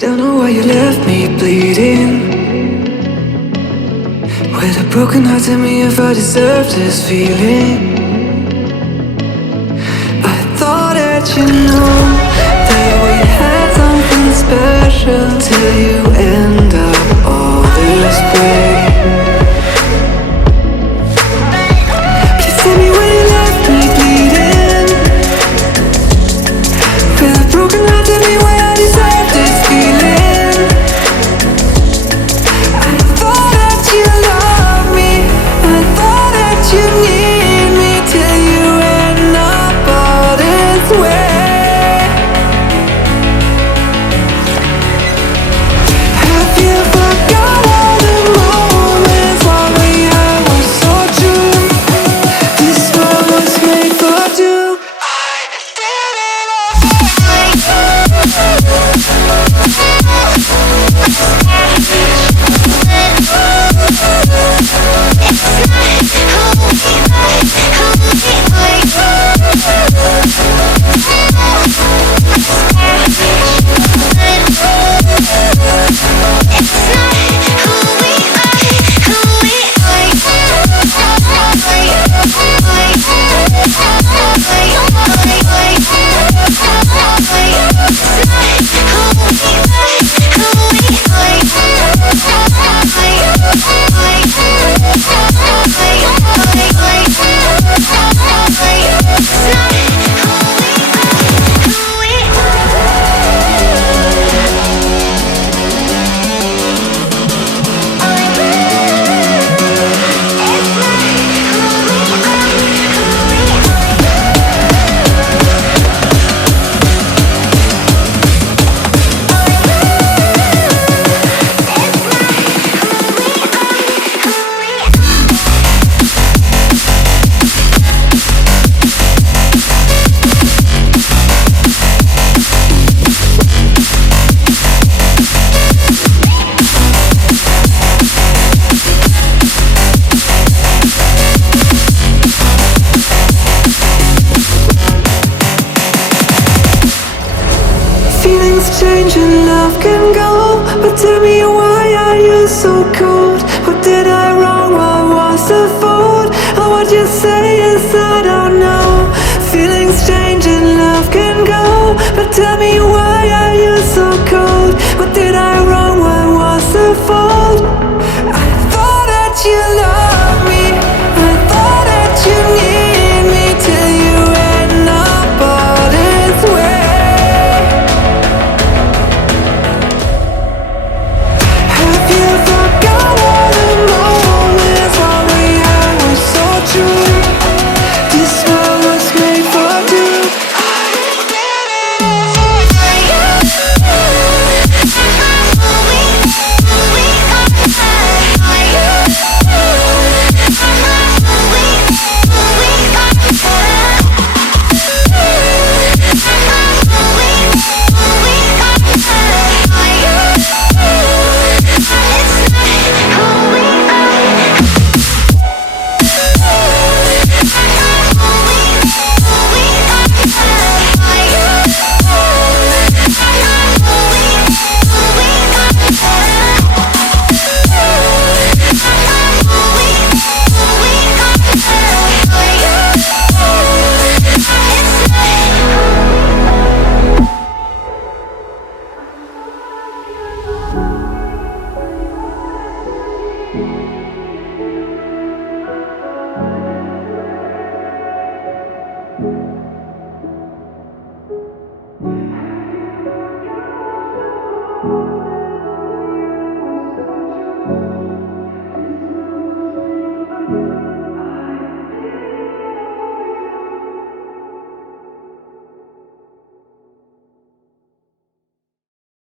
Don't know why you left me bleeding. With a broken heart, tell me if I deserve this feeling. I thought that you know that we had something special till you end up all this way. Please tell me why you left me bleeding. With a broken heart, tell me why I deserve this feeling. I thought that you loved me, I thought that you need me till you end up all this way. Have you forgot all the moments while we had was so true? This world was made for two. I did it Feelings change and love can go, but tell me why are you so cold? What did I wrong? What was the fault? Or what you say is I don't know. Feelings change and love can go, but tell me why are you so cold? What did I